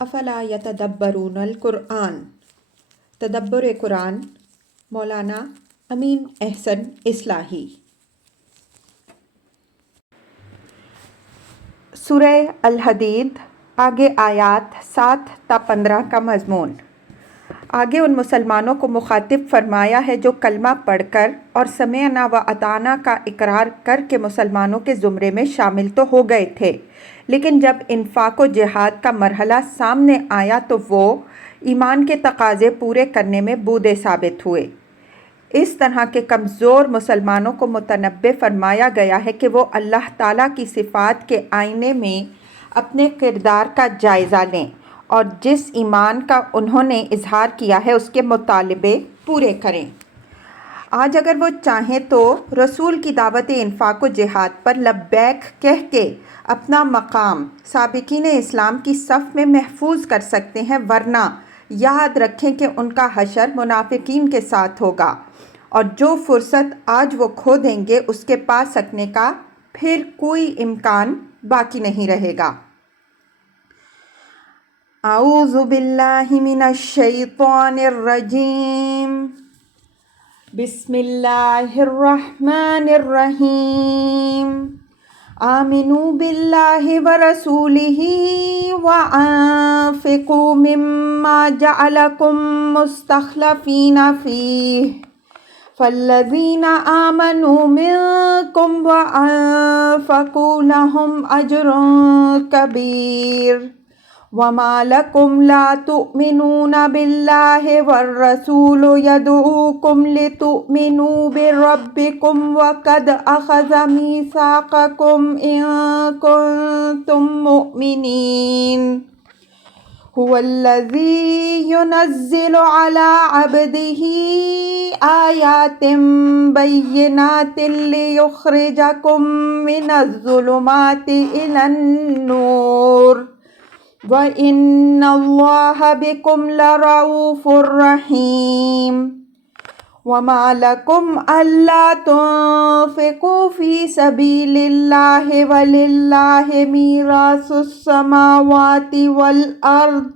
افلا یتدبرون القرآن. تدبر قرآن، مولانا امین احسن اصلاحی. سورہ الحدید، آگے آیات 7 تا 15 کا مضمون. آگے ان مسلمانوں کو مخاطب فرمایا ہے جو کلمہ پڑھ کر اور سمعنا و اطعنا کا اقرار کر کے مسلمانوں کے زمرے میں شامل تو ہو گئے تھے، لیکن جب انفاق و جہاد کا مرحلہ سامنے آیا تو وہ ایمان کے تقاضے پورے کرنے میں بودے ثابت ہوئے. اس طرح کے کمزور مسلمانوں کو متنبہ فرمایا گیا ہے کہ وہ اللہ تعالیٰ کی صفات کے آئینے میں اپنے کردار کا جائزہ لیں اور جس ایمان کا انہوں نے اظہار کیا ہے اس کے مطالبے پورے کریں. آج اگر وہ چاہیں تو رسول کی دعوت انفاق و جہاد پر لبیک کہہ کے اپنا مقام سابقین اسلام کی صف میں محفوظ کر سکتے ہیں، ورنہ یاد رکھیں کہ ان کا حشر منافقین کے ساتھ ہوگا اور جو فرصت آج وہ کھو دیں گے اس کے پا سکنے کا پھر کوئی امکان باقی نہیں رہے گا. اعوذ باللہ من الشیطان الرجیم. بسم اللہ الرحمن الرحیم. آمنوا باللہ ورسولہ وانفقوا مما جعلکم مستخلفین فیہ فالذین آمنوا منکم وانفقوا لهم اجر کبیر. وما لكم لا تؤمنون بالله والرسول يدعوكم لتؤمنوا بربكم وقد أخذ ميثاقكم إن كنتم مؤمنين. هو الذي ينزل على عبده آيات بينات ليخرجكم من الظلمات إلى النور وَإِنَّ اللَّهَ بِكُمْ لَرَءُوفٌ رَحِيمٌ. وَمَا لَكُمْ أَلَّا تُنْفِقُوا فِي سَبِيلِ اللَّهِ وَلِلَّهِ مِيرَاثُ السَّمَاوَاتِ وَالْأَرْضِ.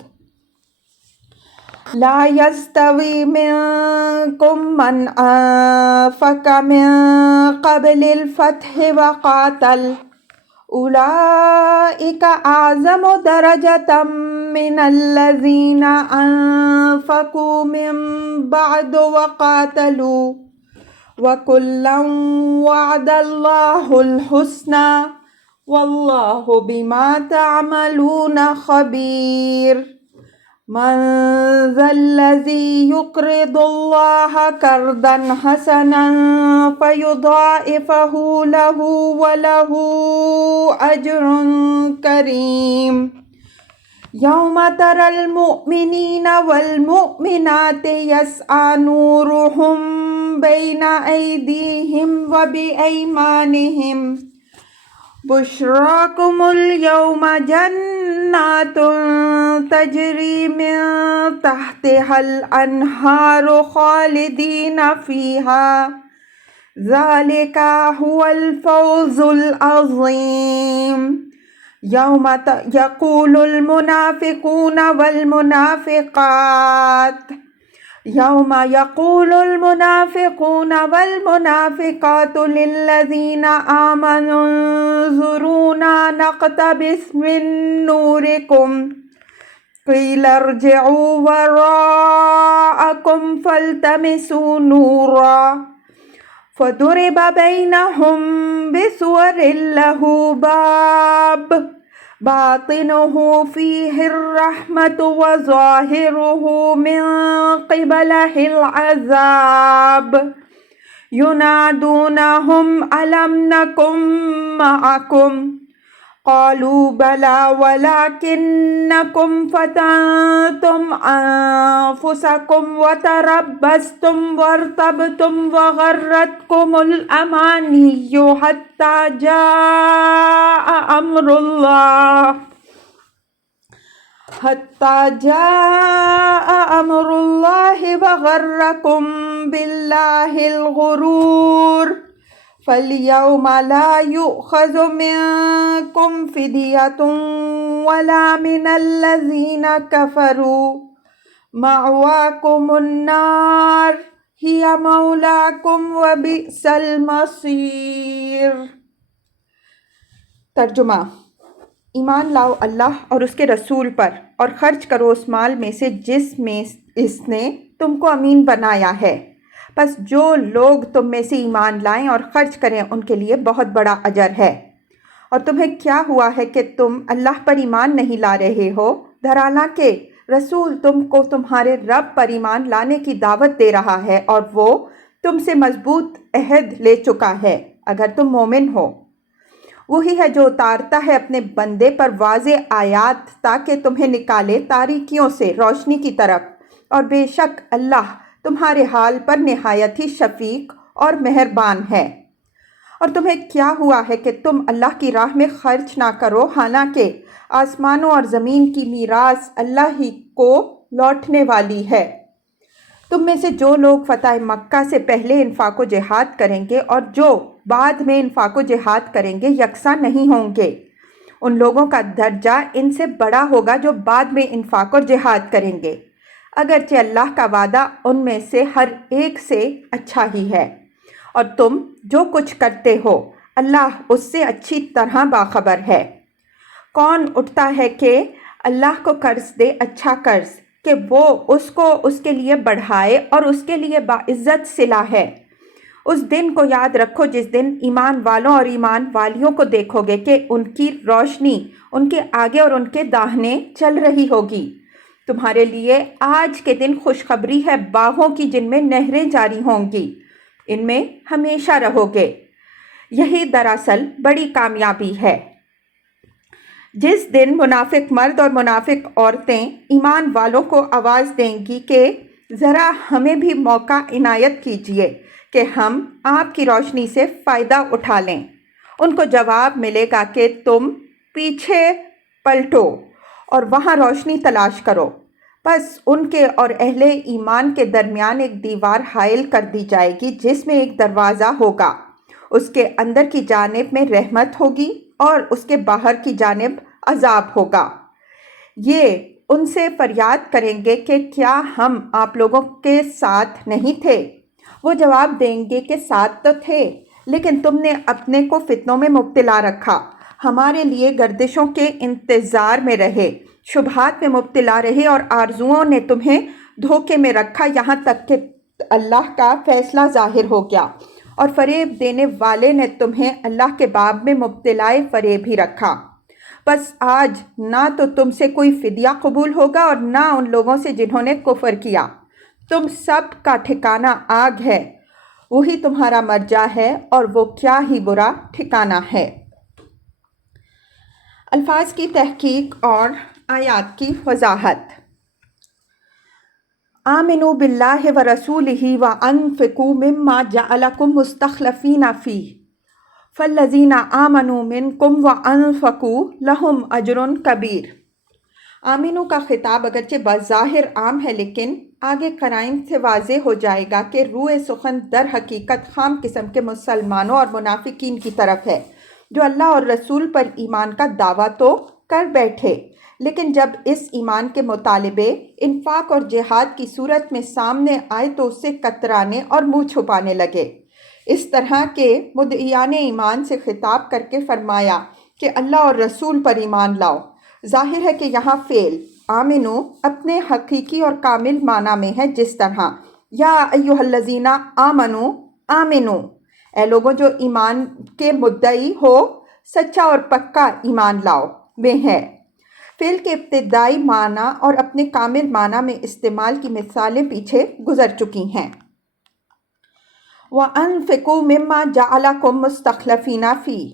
لَا يَسْتَوِي مِنْكُمْ مَنْ أَنْفَقَ مِنْ قَبْلِ الْفَتْحِ وَقَاتَلَ أولئك أعظم درجة من الذين أنفقوا من بعد وقاتلوا وكلا وعد الله الحسنى والله بما تعملون خبير. من ذا الذي يقرض الله قرضا حسنا فيضاعفه له وله أجر كريم. يوم ترى المؤمنين والمؤمنات يسعى نورهم بين أيديهم وبأيمانهم بشراكم اليوم جنات تجري من تحتها الأنهار خالدين فيها ذلك هو الفوز العظيم. يوم يقول المنافقون والمنافقات للذين آمنوا انظرونا نقتبس من نوركم قيل ارجعوا وراءكم فالتمسوا نورا فضرب بينهم بسور له باب باطنه فيه الرحمة وظاهره من قبله العذاب. ينادونهم ألم نكن معكم قالوا بلى ولكنكم فتنتم أنفسكم وتربصتم وارتبتم وغرتكم الأماني حتى جاء أمر الله وغركم بالله الغرور فَالْيَوْمَ لَا يُؤْخَذُ مِنْكُمْ فِدْيَةٌ وَلَا مِنَ الَّذِينَ كَفَرُوا مَأْوَاكُمُ النَّارُ هِيَ مَوْلَاكُمْ وَبِئْسَ الْمَصِيرُ۔ ترجمہ: ایمان لاؤ اللہ اور اس کے رسول پر اور خرچ کرو اس مال میں سے جس میں اس نے تم کو امین بنایا ہے، پس جو لوگ تم میں سے ایمان لائیں اور خرچ کریں ان کے لیے بہت بڑا اجر ہے۔ اور تمہیں کیا ہوا ہے کہ تم اللہ پر ایمان نہیں لا رہے ہو، حالانکہ رسول تم کو تمہارے رب پر ایمان لانے کی دعوت دے رہا ہے اور وہ تم سے مضبوط عہد لے چکا ہے اگر تم مومن ہو۔ وہی ہے جو اتارتا ہے اپنے بندے پر واضح آیات تاکہ تمہیں نکالے تاریکیوں سے روشنی کی طرف، اور بے شک اللہ تمہارے حال پر نہایت ہی شفیق اور مہربان ہے۔ اور تمہیں کیا ہوا ہے کہ تم اللہ کی راہ میں خرچ نہ کرو، حالانکہ آسمانوں اور زمین کی میراث اللہ ہی کو لوٹنے والی ہے۔ تم میں سے جو لوگ فتح مکہ سے پہلے انفاق و جہاد کریں گے اور جو بعد میں انفاق و جہاد کریں گے یکساں نہیں ہوں گے۔ ان لوگوں کا درجہ ان سے بڑا ہوگا جو بعد میں انفاق اور جہاد کریں گے، اگرچہ اللہ کا وعدہ ان میں سے ہر ایک سے اچھا ہی ہے۔ اور تم جو کچھ کرتے ہو اللہ اس سے اچھی طرح باخبر ہے۔ کون اٹھتا ہے کہ اللہ کو قرض دے اچھا قرض کہ وہ اس کو اس کے لیے بڑھائے اور اس کے لیے باعزت صلہ ہے۔ اس دن کو یاد رکھو جس دن ایمان والوں اور ایمان والیوں کو دیکھو گے کہ ان کی روشنی ان کے آگے اور ان کے داہنے چل رہی ہوگی۔ تمہارے لیے آج کے دن خوشخبری ہے باغوں کی جن میں نہریں جاری ہوں گی، ان میں ہمیشہ رہو گے۔ یہی دراصل بڑی کامیابی ہے۔ جس دن منافق مرد اور منافق عورتیں ایمان والوں کو آواز دیں گی کہ ذرا ہمیں بھی موقع عنایت کیجیے کہ ہم آپ کی روشنی سے فائدہ اٹھا لیں، ان کو جواب ملے گا کہ تم پیچھے پلٹو اور وہاں روشنی تلاش کرو۔ پس ان کے اور اہل ایمان کے درمیان ایک دیوار حائل کر دی جائے گی جس میں ایک دروازہ ہوگا، اس کے اندر کی جانب میں رحمت ہوگی اور اس کے باہر کی جانب عذاب ہوگا۔ یہ ان سے فریاد کریں گے کہ کیا ہم آپ لوگوں کے ساتھ نہیں تھے؟ وہ جواب دیں گے کہ ساتھ تو تھے، لیکن تم نے اپنے کو فتنوں میں مبتلا رکھا، ہمارے لیے گردشوں کے انتظار میں رہے، شبہات میں مبتلا رہے اور آرزوؤں نے تمہیں دھوکے میں رکھا یہاں تک کہ اللہ کا فیصلہ ظاہر ہو گیا، اور فریب دینے والے نے تمہیں اللہ کے باب میں مبتلائے فریب ہی رکھا۔ بس آج نہ تو تم سے کوئی فدیہ قبول ہوگا اور نہ ان لوگوں سے جنہوں نے کفر کیا۔ تم سب کا ٹھکانہ آگ ہے، وہی تمہارا مرجع ہے اور وہ کیا ہی برا ٹھکانہ ہے۔ الفاظ کی تحقیق اور آیات کی وضاحت۔ آمنوا باللہ ورسولہ وانفقوا مما جعلکم مستخلفین فیہ فالذین آمنوا منکم وانفقوا لہم اجر کبیر۔ آمنو کا خطاب اگرچہ بظاہر عام ہے، لیکن آگے قرائن سے واضح ہو جائے گا کہ روح سخن در حقیقت خام قسم کے مسلمانوں اور منافقین کی طرف ہے، جو اللہ اور رسول پر ایمان کا دعویٰ تو کر بیٹھے، لیکن جب اس ایمان کے مطالبے انفاق اور جہاد کی صورت میں سامنے آئے تو اس سے کترانے اور منہ چھپانے لگے۔ اس طرح کے مدعیان ایمان سے خطاب کر کے فرمایا کہ اللہ اور رسول پر ایمان لاؤ۔ ظاہر ہے کہ یہاں فعل آمنو اپنے حقیقی اور کامل معنی میں ہے، جس طرح یا ایھا الذین آمنو آمنو، اے لوگوں جو ایمان کے مدعی ہو سچا اور پکا ایمان لاؤ میں ہے۔ فعل کے ابتدائی معنی اور اپنے کامل معنی میں استعمال کی مثالیں پیچھے گزر چکی ہیں۔ وَأَنفِقُوا مِمَّا جَعَلَكُم مُّسْتَخْلَفِينَ فِيهِ،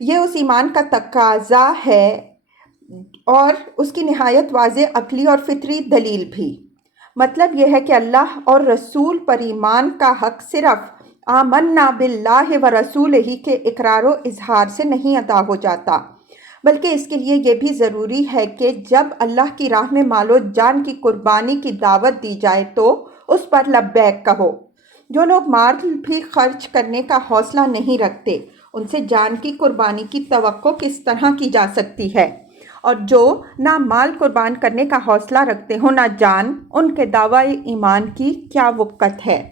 یہ اس ایمان کا تقاضا ہے اور اس کی نہایت واضح عقلی اور فطری دلیل بھی۔ مطلب یہ ہے کہ اللہ اور رسول پر ایمان کا حق صرف آمنا باللہ ورسولہ کے اقرار و اظہار سے نہیں ادا ہو جاتا، بلکہ اس کے لیے یہ بھی ضروری ہے کہ جب اللہ کی راہ میں مال و جان کی قربانی کی دعوت دی جائے تو اس پر لبیک کہو۔ جو لوگ مال بھی خرچ کرنے کا حوصلہ نہیں رکھتے ان سے جان کی قربانی کی توقع کس طرح کی جا سکتی ہے، اور جو نہ مال قربان کرنے کا حوصلہ رکھتے ہوں نہ جان، ان کے دعوی ایمان کی کیا وقت ہے۔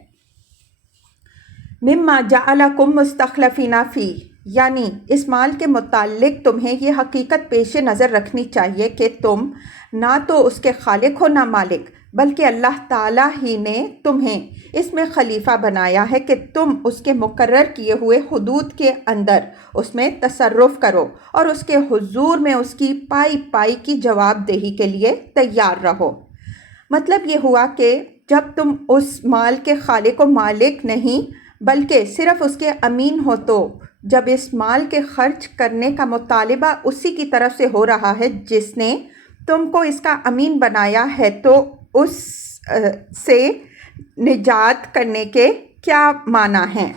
مما جعلکم مستخلفین فیہ، یعنی اس مال کے متعلق تمہیں یہ حقیقت پیش نظر رکھنی چاہیے کہ تم نہ تو اس کے خالق ہو نہ مالک، بلکہ اللہ تعالیٰ ہی نے تمہیں اس میں خلیفہ بنایا ہے کہ تم اس کے مقرر کیے ہوئے حدود کے اندر اس میں تصرف کرو اور اس کے حضور میں اس کی پائی پائی کی جواب دہی کے لیے تیار رہو۔ مطلب یہ ہوا کہ جب تم اس مال کے خالق و مالک نہیں بلکہ صرف اس کے امین ہو، تو جب اس مال کے خرچ کرنے کا مطالبہ اسی کی طرف سے ہو رہا ہے جس نے تم کو اس کا امین بنایا ہے، تو اس سے نجات کرنے کے کیا معنی ہیں۔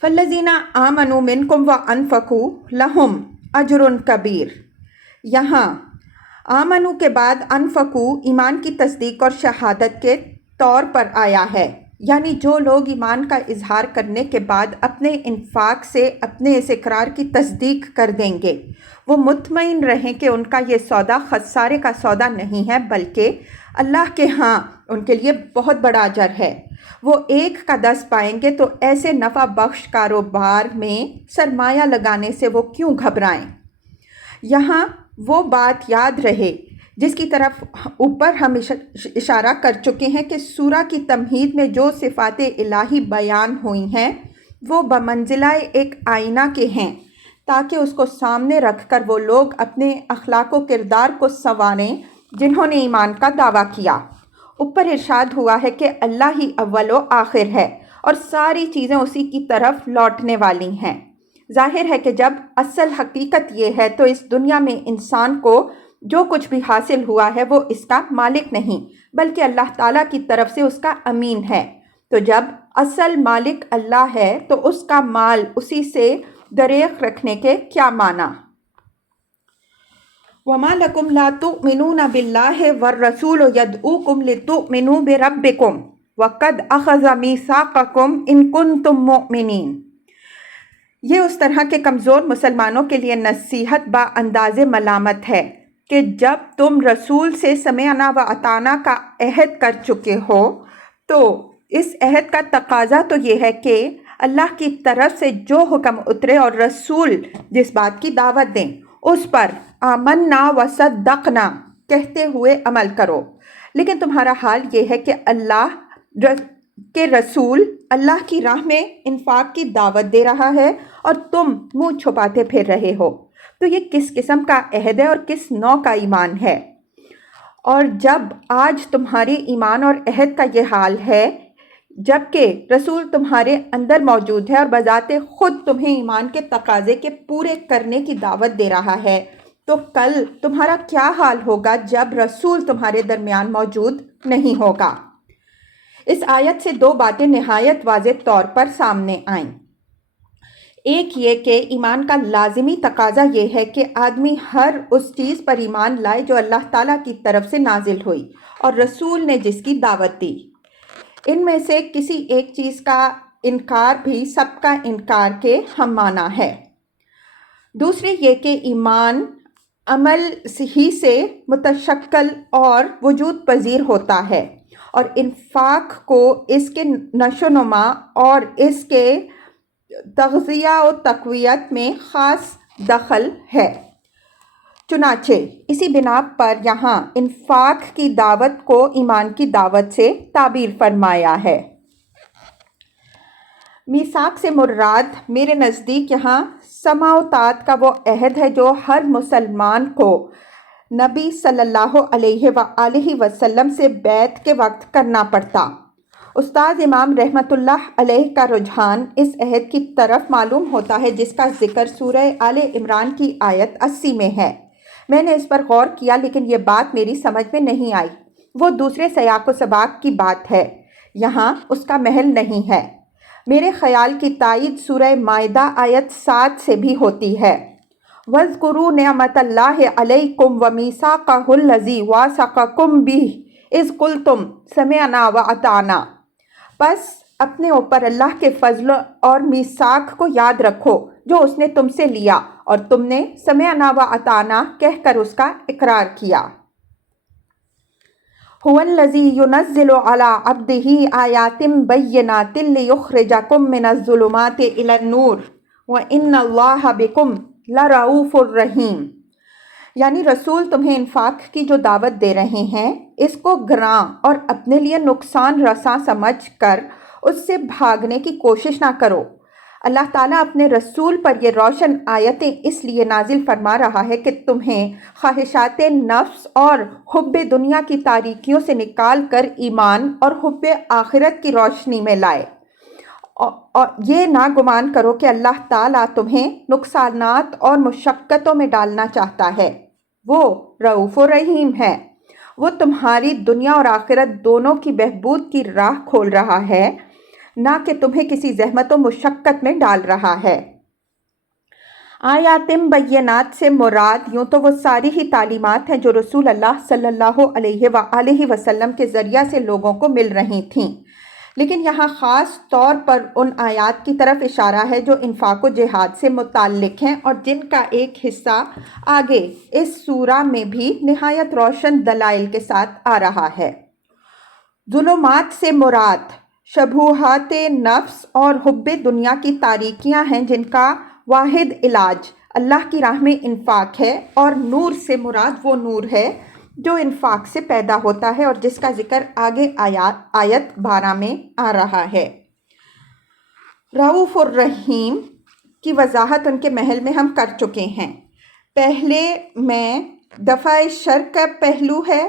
فَالَّذِينَ آمَنُوا مِنْكُمْ وَأَنفَقُوا لَهُمْ أَجْرٌ كَبِيرٌ، یہاں آمنو کے بعد انفقو ایمان کی تصدیق اور شہادت کے طور پر آیا ہے، یعنی جو لوگ ایمان کا اظہار کرنے کے بعد اپنے انفاق سے اپنے اس اقرار کی تصدیق کر دیں گے، وہ مطمئن رہیں کہ ان کا یہ سودا خسارے کا سودا نہیں ہے بلکہ اللہ کے ہاں ان کے لیے بہت بڑا اجر ہے۔ وہ 1 کا 10 پائیں گے تو ایسے نفع بخش کاروبار میں سرمایہ لگانے سے وہ کیوں گھبرائیں۔ یہاں وہ بات یاد رہے جس کی طرف اوپر ہم اشارہ کر چکے ہیں کہ سورہ کی تمہید میں جو صفات الہی بیان ہوئی ہیں وہ بمنزلہ ایک آئینہ کے ہیں، تاکہ اس کو سامنے رکھ کر وہ لوگ اپنے اخلاق و کردار کو سنواریں جنہوں نے ایمان کا دعویٰ کیا۔ اوپر ارشاد ہوا ہے کہ اللہ ہی اول و آخر ہے اور ساری چیزیں اسی کی طرف لوٹنے والی ہیں۔ ظاہر ہے کہ جب اصل حقیقت یہ ہے تو اس دنیا میں انسان کو جو کچھ بھی حاصل ہوا ہے وہ اس کا مالک نہیں بلکہ اللہ تعالیٰ کی طرف سے اس کا امین ہے۔ تو جب اصل مالک اللہ ہے تو اس کا مال اسی سے دریغ رکھنے کے کیا معنی۔ وَمَا لَكُمْ لَا تُؤْمِنُونَ بِاللَّهِ وَالرَّسُولُ يَدْعُوكُمْ لِتُؤْمِنُوا بِرَبِّكُمْ وَقَدْ أَخَذَ مِيثَاقَكُمْ إِن كُنتُم مُّؤْمِنِينَ۔ یہ اس طرح کے کمزور مسلمانوں کے لیے نصیحت با انداز ملامت ہے کہ جب تم رسول سے سمعنا و اطعنا کا عہد کر چکے ہو تو اس عہد کا تقاضا تو یہ ہے کہ اللہ کی طرف سے جو حکم اترے اور رسول جس بات کی دعوت دیں اس پر آمنا و صدقنا کہتے ہوئے عمل کرو۔ لیکن تمہارا حال یہ ہے کہ اللہ کے رسول اللہ کی راہ میں انفاق کی دعوت دے رہا ہے اور تم منہ چھپاتے پھر رہے ہو، تو یہ کس قسم کا عہد ہے اور کس نوع کا ایمان ہے؟ اور جب آج تمہارے ایمان اور عہد کا یہ حال ہے جبکہ رسول تمہارے اندر موجود ہے اور بذات خود تمہیں ایمان کے تقاضے کے پورے کرنے کی دعوت دے رہا ہے، تو کل تمہارا کیا حال ہوگا جب رسول تمہارے درمیان موجود نہیں ہوگا۔ اس آیت سے 2 باتیں نہایت واضح طور پر سامنے آئیں۔ ایک یہ کہ ایمان کا لازمی تقاضا یہ ہے کہ آدمی ہر اس چیز پر ایمان لائے جو اللہ تعالیٰ کی طرف سے نازل ہوئی اور رسول نے جس کی دعوت دی۔ ان میں سے کسی ایک چیز کا انکار بھی سب کا انکار کے ہم معنی ہے۔ دوسری یہ کہ ایمان عمل ہی سے متشکل اور وجود پذیر ہوتا ہے اور انفاق کو اس کے نشو و نما اور اس کے تغذیہ و تقویت میں خاص دخل ہے۔ چنانچہ اسی بنا پر یہاں انفاق کی دعوت کو ایمان کی دعوت سے تعبیر فرمایا ہے۔ میثاق سے مراد میرے نزدیک یہاں سمع و طاعت کا وہ عہد ہے جو ہر مسلمان کو نبی صلی اللہ علیہ وآلہ وسلم سے بیعت کے وقت کرنا پڑتا۔ استاد امام رحمۃ اللہ علیہ کا رجحان اس عہد کی طرف معلوم ہوتا ہے جس کا ذکر سورہ آل عمران کی آیت 80 میں ہے۔ میں نے اس پر غور کیا لیکن یہ بات میری سمجھ میں نہیں آئی۔ وہ دوسرے سیاق و سباق کی بات ہے، یہاں اس کا محل نہیں ہے۔ میرے خیال کی تائید سورہ مائدہ آیت 7 سے بھی ہوتی ہے۔ وَاذْكُرُوا نِعْمَتَ اللَّهِ عَلَيْكُمْ وَمِيثَاقَهُ الَّذِي وَاثَقَكُمْ بِهِ إِذْ قُلْتُمْ سَمِعْنَا وَأَطَعْنَا۔ بس اپنے اوپر اللہ کے فضل اور میثاق کو یاد رکھو جو اس نے تم سے لیا اور تم نے سمعنا و اطعنا کہہ کر اس کا اقرار کیا۔ هو الذی ينزل على عبده آیات بینات لیخرجکم من الظلمات الی النور وان اللہ بکم لرؤوف رحیم۔ یعنی رسول تمہیں انفاق کی جو دعوت دے رہے ہیں اس کو گراں اور اپنے لیے نقصان رساں سمجھ کر اس سے بھاگنے کی کوشش نہ کرو۔ اللہ تعالیٰ اپنے رسول پر یہ روشن آیتیں اس لیے نازل فرما رہا ہے کہ تمہیں خواہشات نفس اور حب دنیا کی تاریکیوں سے نکال کر ایمان اور حب آخرت کی روشنی میں لائے، اور یہ نہ گمان کرو کہ اللہ تعالیٰ تمہیں نقصانات اور مشقتوں میں ڈالنا چاہتا ہے۔ وہ رؤوف و رحیم ہے، وہ تمہاری دنیا اور آخرت دونوں کی بہبود کی راہ کھول رہا ہے، نہ کہ تمہیں کسی زحمت و مشقت میں ڈال رہا ہے۔ آیات بینات سے مراد یوں تو وہ ساری ہی تعلیمات ہیں جو رسول اللہ صلی اللہ علیہ وآلہ وسلم کے ذریعہ سے لوگوں کو مل رہی تھیں، لیکن یہاں خاص طور پر ان آیات کی طرف اشارہ ہے جو انفاق و جہاد سے متعلق ہیں اور جن کا ایک حصہ آگے اس سورہ میں بھی نہایت روشن دلائل کے ساتھ آ رہا ہے۔ ظلمات سے مراد شبہات نفس اور حب دنیا کی تاریکیاں ہیں جن کا واحد علاج اللہ کی راہ میں انفاق ہے، اور نور سے مراد وہ نور ہے جو انفاق سے پیدا ہوتا ہے اور جس کا ذکر آگے آیت 12 میں آ رہا ہے۔ رؤوف الرحیم کی وضاحت ان کے محل میں ہم کر چکے ہیں۔ پہلے میں دفع شر کا پہلو ہے،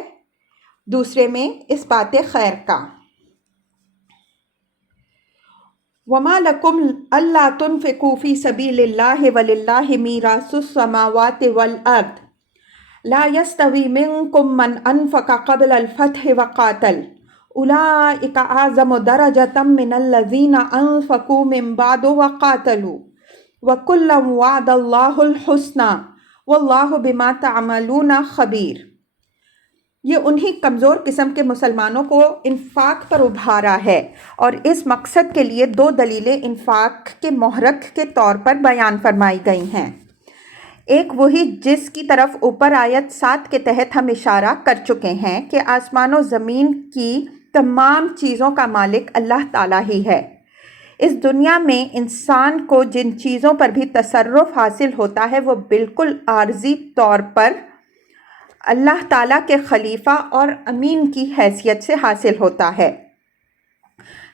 دوسرے میں اس بات خیر کا۔ وَمَا لَكُمْ أَلَّا تُنْفِقُوا فِي سَبِيلِ اللَّهِ وَلِلَّهِ مِيرَاثُ السَّمَاوَاتِ وَالْأَرْضِ لَا يَسْتَوِي مِنْكُمْ مَنْ أَنْفَقَ قَبْلَ الْفَتْحِ وَقَاتَلَ أُولَئِكَ أَعْظَمُ دَرَجَةً مِنَ الَّذِينَ أَنْفَقُوا مِنْ بَعْدُ وَقَاتَلُوا وَكُلًّا وَعَدَ اللَّهُ الْحُسْنَى وَاللَّهُ بِمَا تَعْمَلُونَ خَبِيرٌ۔ یہ انہی کمزور قسم کے مسلمانوں کو انفاق پر ابھارا ہے، اور اس مقصد کے لیے دو دلیلیں انفاق کے محرک کے طور پر بیان فرمائی گئی ہیں۔ ایک وہی جس کی طرف اوپر آیت 7 کے تحت ہم اشارہ کر چکے ہیں کہ آسمان و زمین کی تمام چیزوں کا مالک اللہ تعالیٰ ہی ہے۔ اس دنیا میں انسان کو جن چیزوں پر بھی تصرف حاصل ہوتا ہے وہ بالکل عارضی طور پر اللہ تعالیٰ کے خلیفہ اور امین کی حیثیت سے حاصل ہوتا ہے۔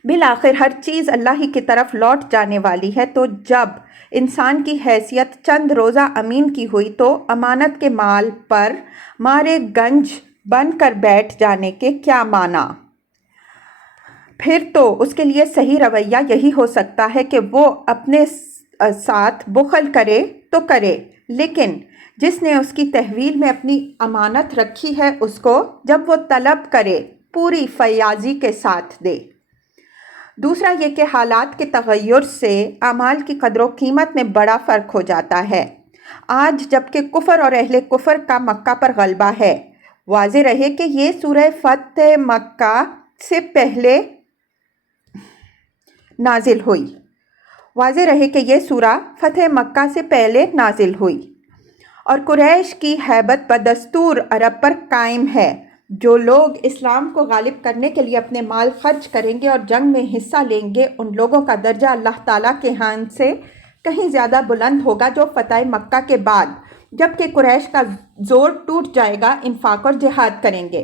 بالآخر ہر چیز اللہ ہی کی طرف لوٹ جانے والی ہے، تو جب انسان کی حیثیت چند روزہ امین کی ہوئی تو امانت کے مال پر مارے گنج بن کر بیٹھ جانے کے کیا معنی؟ پھر تو اس کے لیے صحیح رویہ یہی ہو سکتا ہے کہ وہ اپنے ساتھ بخل کرے تو کرے، لیکن جس نے اس کی تحویل میں اپنی امانت رکھی ہے اس کو جب وہ طلب کرے پوری فیاضی کے ساتھ دے۔ دوسرا یہ کہ حالات کے تغیر سے اعمال کی قدر و قیمت میں بڑا فرق ہو جاتا ہے۔ آج جبکہ کفر اور اہل کفر کا مکہ پر غلبہ ہے، واضح رہے کہ یہ سورہ فتح مکہ سے پہلے نازل ہوئی۔ واضح رہے کہ یہ سورہ فتح مکہ سے پہلے نازل ہوئی، اور قریش کی ہیبت بدستور عرب پر قائم ہے۔ جو لوگ اسلام کو غالب کرنے کے لیے اپنے مال خرچ کریں گے اور جنگ میں حصہ لیں گے، ان لوگوں کا درجہ اللہ تعالیٰ کے ہاں سے کہیں زیادہ بلند ہوگا جو فتح مکہ کے بعد جبکہ قریش کا زور ٹوٹ جائے گا انفاق اور جہاد کریں گے۔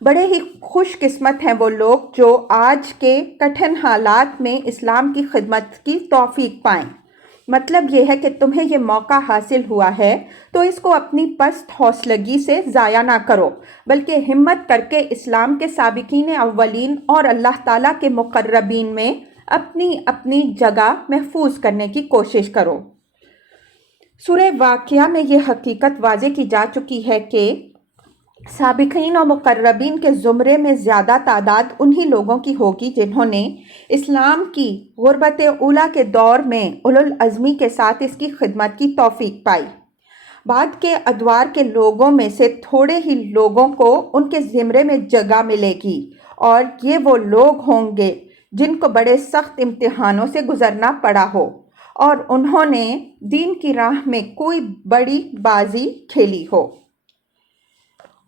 بڑے ہی خوش قسمت ہیں وہ لوگ جو آج کے کٹھن حالات میں اسلام کی خدمت کی توفیق پائیں۔ مطلب یہ ہے کہ تمہیں یہ موقع حاصل ہوا ہے تو اس کو اپنی پست حوصلگی سے ضائع نہ کرو، بلکہ ہمت کر کے اسلام کے سابقین اولین اور اللہ تعالیٰ کے مقربین میں اپنی اپنی جگہ محفوظ کرنے کی کوشش کرو۔ سورہ واقعہ میں یہ حقیقت واضح کی جا چکی ہے کہ سابقین اور مقربین کے زمرے میں زیادہ تعداد انہی لوگوں کی ہوگی جنہوں نے اسلام کی غربت اولیٰ کے دور میں اولو العزمی کے ساتھ اس کی خدمت کی توفیق پائی۔ بعد کے ادوار کے لوگوں میں سے تھوڑے ہی لوگوں کو ان کے زمرے میں جگہ ملے گی، اور یہ وہ لوگ ہوں گے جن کو بڑے سخت امتحانوں سے گزرنا پڑا ہو اور انہوں نے دین کی راہ میں کوئی بڑی بازی کھیلی ہو۔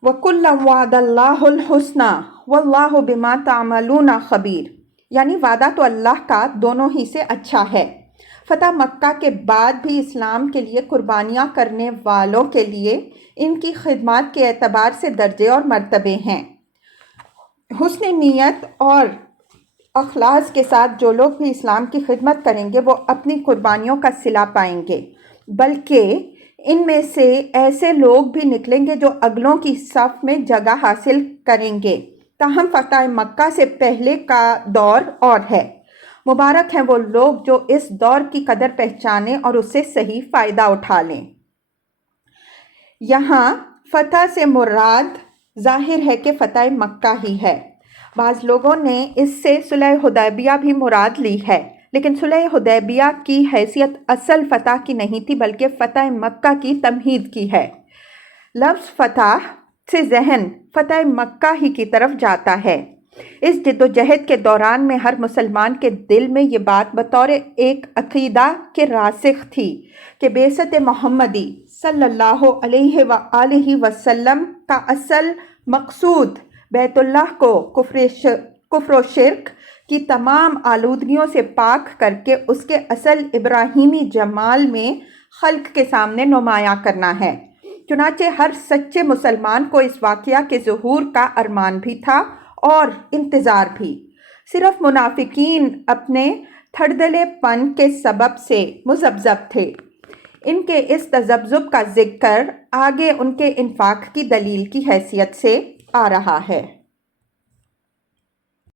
وَكُلًّا وَعَدَ اللَّهُ الْحُسْنَىٰ وَاللَّهُ بِمَا تَعْمَلُونَ خَبِيرٌ، یعنی وعدہ تو اللہ کا دونوں ہی سے اچھا ہے۔ فتح مکہ کے بعد بھی اسلام کے لیے قربانیاں کرنے والوں کے لیے ان کی خدمات کے اعتبار سے درجے اور مرتبے ہیں۔ حسن نیت اور اخلاص کے ساتھ جو لوگ بھی اسلام کی خدمت کریں گے وہ اپنی قربانیوں کا صلہ پائیں گے، بلکہ ان میں سے ایسے لوگ بھی نکلیں گے جو اگلوں کی صف میں جگہ حاصل کریں گے۔ تاہم فتح مکہ سے پہلے کا دور اور ہے۔ مبارک ہیں وہ لوگ جو اس دور کی قدر پہچانیں اور اس سے صحیح فائدہ اٹھا لیں۔ یہاں فتح سے مراد ظاہر ہے کہ فتح مکہ ہی ہے۔ بعض لوگوں نے اس سے صلح حدیبیہ بھی مراد لی ہے، لیکن صلح حدیبیہ کی حیثیت اصل فتح کی نہیں تھی بلکہ فتح مکہ کی تمہید کی ہے۔ لفظ فتح سے ذہن فتح مکہ ہی کی طرف جاتا ہے۔ اس جد و جہد کے دوران میں ہر مسلمان کے دل میں یہ بات بطور ایک عقیدہ کے راسخ تھی کہ بعثت محمدی صلی اللہ علیہ وآلہ وسلم کا اصل مقصود بیت اللہ کو کفر و شرک کی تمام آلودگیوں سے پاک کر کے اس کے اصل ابراہیمی جمال میں خلق کے سامنے نمایاں کرنا ہے۔ چنانچہ ہر سچے مسلمان کو اس واقعہ کے ظہور کا ارمان بھی تھا اور انتظار بھی۔ صرف منافقین اپنے تھڑدلے پن کے سبب سے مذبذب تھے۔ ان کے اس تذبذب کا ذکر آگے ان کے انفاق کی دلیل کی حیثیت سے آ رہا ہے۔